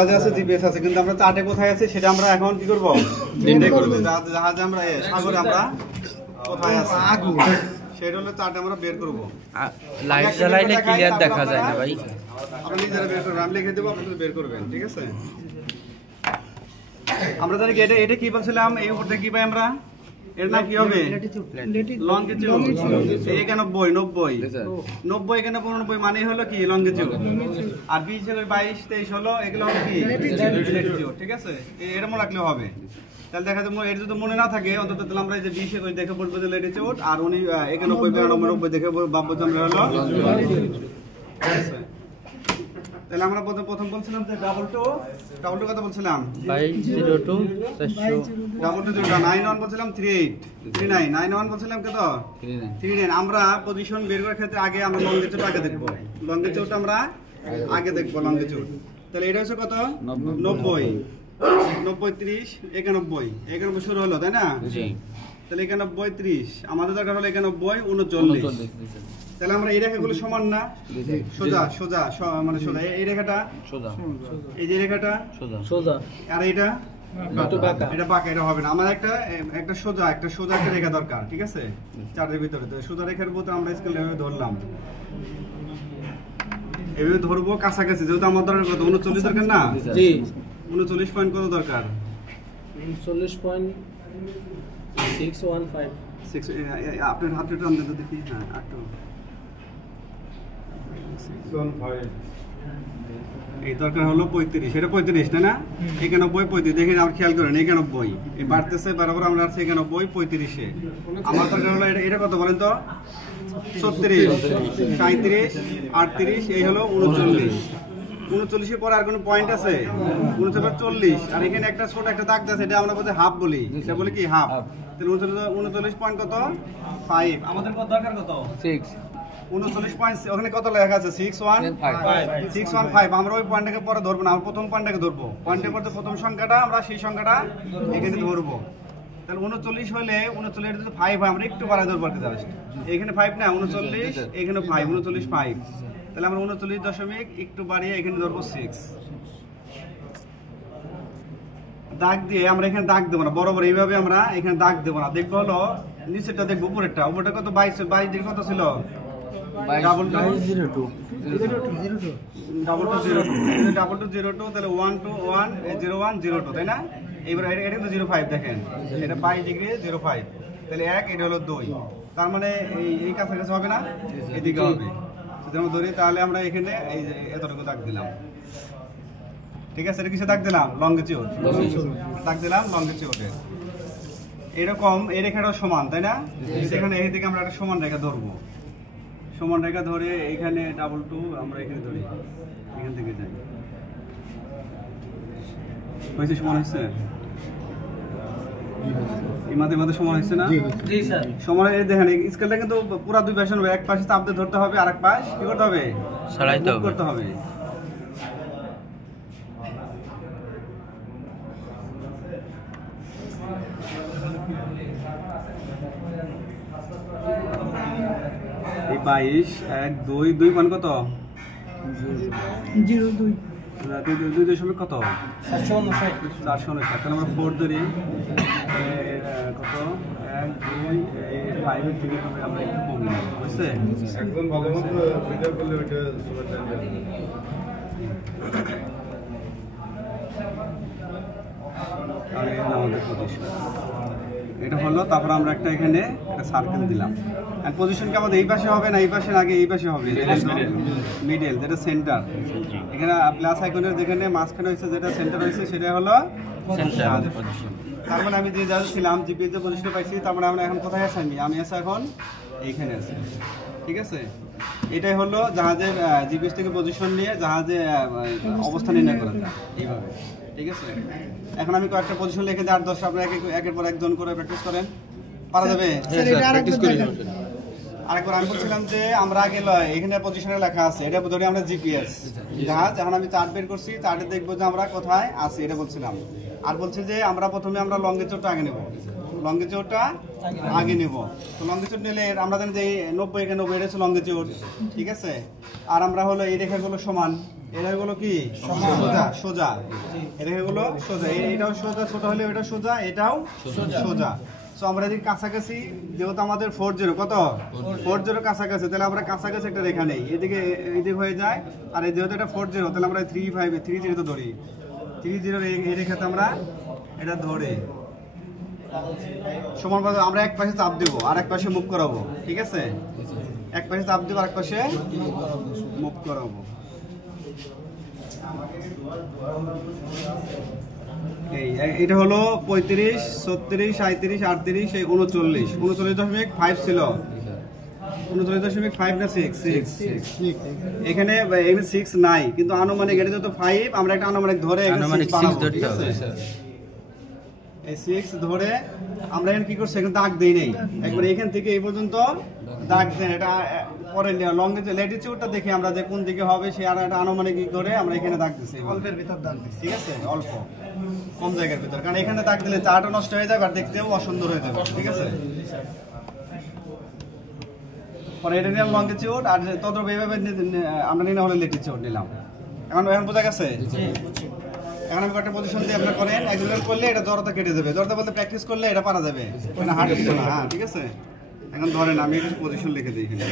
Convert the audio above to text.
আছে জিপিএস আছে, কিন্তু আমরা চার্টে কোথায় আছে সেটা আমরা এখন কি করব? নির্ণয় করব। জাহাজে আমরা সাগরে আমরা কোথায় আছে আগুন, সেটা হলো চার্টে আমরা বের করব। লাইট জ্বালাইলে ক্লিয়ার দেখা যায় না ভাই। আপনি নিজেরা বের করবেন, আমি লিখে দেব, আপনি বের করবেন, ঠিক আছে? আমরা জানি কি এটা কি বলছিলাম, এই উপরটা কি পাই আমরা? এর নাম কি হবে? লংজিটিউড। এই 91 90 এখানে 95 মানে হলো কি লংজিটিউড, আর 20 হলো 22 23 হলো এগুলো হলো কি ল্যাটিটিউড, ঠিক আছে? এরকম রাখলে হবে। তাহলে দেখা যাবে এর যদি মনে না থাকে অন্তত তাহলে আমরা এই যে 20 এ দেখে বলবো যে ল্যাটিটিউড, আর উনি 91 92 90 দেখে ভাববো যে আমরা হলো লংজিটিউড, ঠিক আছে? তাহলে আমরা প্রথম বলছিলাম যে ডাবল টু কত বলছিলাম? 502 400 ডাবল টু 91 বলছিলাম 38 39 91 বলছিলাম কত? 39। আমরা পজিশন বের করার ক্ষেত্রে আগে আমরা লংজিটিউড আগে দেখব, লংজিটিউড আমরা আগে দেখব লংজিটিউড। তাহলে এটা হচ্ছে কত? 90 90 30 91 শুরু হলো, তাই না? জি। তাহলে 91 30 আমাদের দরকার হলো 91 39। তাহলে আমরা এই রেখাগুলো সমান না? সোজা মানে সোজা, এই রেখাটা সোজা, এই যে রেখাটা সোজা, আর এটা বাঁকা, এটা বাঁকা, এটা হবে না। আমার একটা সোজা একটা রেখা দরকার, ঠিক আছে? চারের ভিতরে তো সোজা রেখার মতো আমরা স্কেল এভাবে ধরলাম, এভাবে ধরবো কাছাকাছি, যেহেতু আমার দরকার কত? 39 দরকার না? জি। 39 পয়েন্ট কত দরকার? 39.615। আপনার হাতে টান দেন তো দেখি। হ্যাঁ, 8 এই দরকার হলো 35, এটা 35 তাই না? 91 35 দেখেন, আর খেয়াল করেন 91 এই বাড়তেছে বরাবর, আমরা আসছে 91 35 এ। আমার দরকার হলো এটা কত বলেন তো? 36 37 38, এই হলো 39। 39 এর পরে আর কোনো পয়েন্ট আছে? 39 40, আর এখানে একটা ছোট একটা দাগ আছে, এটা আমরা বলতে হাফ বলি, এটা বলি কি হাফ। তাহলে 39 পয়েন্ট কত? 5। আমাদের কত দরকার? কত? 6। 39 পয়েন্ট, ওখানে কত লেখা আছে? 615। আমরা ওই পয়েন্টটাকে পরে ধরবো না, আমরা প্রথম পয়েন্টটাকে ধরবো। পয়েন্টের পরে প্রথম সংখ্যাটা আমরা সেই সংখ্যাটা এখানে ধরবো। তাহলে 39 হলে 39 যদি 5 হয় আমরা একটু বাড়ায় ধরবো আর কি, জাস্ট এখানে 5 না 39, এখানে 5 39 5। তাহলে আমরা 39 দশমিক একটু বাড়িয়ে এখানে ধরবো 6। দাগ দিয়ে আমরা এখানে দাগ দেবো না, বরাবর এইভাবে আমরা এখানে দাগ দেবো না। দেখবো হলো নিচেরটা দেখবো, উপরেরটা কত? 22 ডিগ্রি কত ছিল? ডাবল টু 02, তাহলে 1 2 1 01 02, তাই না? এবার এটা কিন্তু 05, দেখেন এটা 22 ডিগ্রি 05, তাহলে 1, এটা হলো 2, তার মানে এই কাছাকাছি হবে না? এদিকে হবে। যদি আমরা ধরি তাহলে আমরা এখানে এই যে এতটুকু দাগ দিলাম, ঠিক আছে? এটা কিসে দাগ দিলাম? লংজিটিউড দাগ দিলাম, লংজিটিউডে। এরকম এই রেখাটাও সমান, তাই না? সেখানে এই দিকে আমরা একটা সমান রেখা ধরবো, সমান রেখা ধরে এখানে ডাবল টু আমরা এখানে ধরি, এখান থেকে যাই। হয়েছে? সমান হয়েছে? এই মাঝে সমান হয়েছে না? জি স্যার। সমান দেখেন স্কেলটা কিন্তু পুরো দুই পাশে হবে, এক পাশে চাপ দিয়ে ধরতে হবে, আর এক পাশ কি করতে হবে? সরাইতে করতে হবে। এই 22 1 2 2 মান কত? 02 2 দশমিক কত? 459। তাহলে আমরা 4 ধরি, কত? 1 2 5 এর থেকে আমরা একটু কম নিই, বুঝছে? একদম ভালো মতো ভিডিও করলে ওইটা সুপার টাইম যাবে। তাহলে আমাদের পজিশন এটা হলো। তারপর আমরা একটা এখানে একটা সার্কেল দিলাম। আর পজিশন কি আমাদের এই পাশে হবে না এই পাশে, আগে এই পাশে হবে? মিডল, যেটা সেন্টার। এখানে প্লাস আইকনের যেখানে মাঝখানে হয়েছে, যেটা সেন্টার হয়েছে সেটা হলো সেন্টার পজিশন। তার মানে আমি যে যা ছিলাম জিপিএস যে পজিশনে পাইছি, তার মানে আমরা এখন কোথায় আছি? আমি আছি এখন এইখানে আছি, ঠিক আছে? এটাই হলো জাহাজের জিপিএস থেকে পজিশন নিয়ে জাহাজে অবস্থান নির্ণয় করা যায় এইভাবে, ঠিক আছে? এখন আমি কয়েকটা পজিশন লিখে দিই, 8-10 আপনারা একের পর একজন করে প্র্যাকটিস করেন, পারা যাবে? আরেকবার আমি বলছিলাম যে আমরা আগে এখানে পজিশনে লেখা আছে, এটা ধরি আমরা জিপিএস জাহাজ। এখন আমি চার্ট বের করছি, চার্টে দেখবো যে আমরা কোথায় আছি, এটা বলছিলাম। আর বলছি যে আমরা প্রথমে আমরা লংজিটিউডটা আগে নেব, লংজিটিউডটা আগে নেব। তো লংজিটিউড নিলে আমরা জানি যে 90 এখানে 90 এটা হচ্ছে লংজিটিউড, ঠিক আছে? আর আমরা হলো এই রেখাগুলো সমান, এটা হলো কি সোজা সোজা, এটা হলো সোজা, এটাও সোজা, ছোট হলে এটা সোজা, এটাও সোজা। সো আমরা এদিকে কাছাকাছি, যেহেতু আমাদের 40 কত 40 কাছাকাছি, তাহলে আমরা কাছাকাছি একটা রেখা নেই, এদিকে এইদিকে হয়ে যায়। আর এই যেহেতু এটা 40, তাহলে আমরা 30 তো ধরি, 30 এই রেখাতে আমরা এটা ধরে সমানভাবে আমরা এক পাশে চাপ দেবো আর এক পাশে মুভ করাবো, ঠিক আছে? এক পাশে চাপ দেবো আর এক পাশে মুভ করাবো। এটা হলো 35, 36, 37, 38, 39, 39.5 ছিল, 39.5 না 6 এখানে 6 নাই, কিন্তু আনুমানিক এটা যেহেতু 5, আমরা একটা আনুমানিক ধরে আনুমানিক 6 ধরতে হবে। এই 6 ধরে আমরা এখানে কি করছি, এখানে দাগ দেই নেই, একবার এখান থেকে এই পর্যন্ত দাগ দেন। এটা পরে লং ল্যাটিটিউডটা দেখে আমরা যে কোন দিকে হবে সে আর একটা আনুমানিক ধরে আমরা এখানে দাগ দিচ্ছি, অল্পের ভিতর দাগ দিচ্ছি, ঠিক আছে? অল্প কম জায়গার ভিতর, কারণ এখানে দাগ দিলে চাটা নষ্ট হয়ে যাবে আর দেখতেও অসুন্দর হয়ে যাবে, ঠিক আছে? পরে এটা নিলাম লংগিটিউড, আর তদ্রুপ এইভাবে আমরা নিলাম হলে ল্যাটিটিউড নিলাম। এখন বোঝা গেছে? এখন আমি একটা পজিশন দিয়ে আপনারা করেন, একজন করলে এটা জড়তা কেটে যাবে, জড়তা বলতে প্র্যাকটিস করলে এটা পারা যাবে, মানে হার্ড কিছু না। হ্যাঁ, ঠিক আছে? এখন ধরেন আমি একটু পজিশন লিখে দিই এখানে।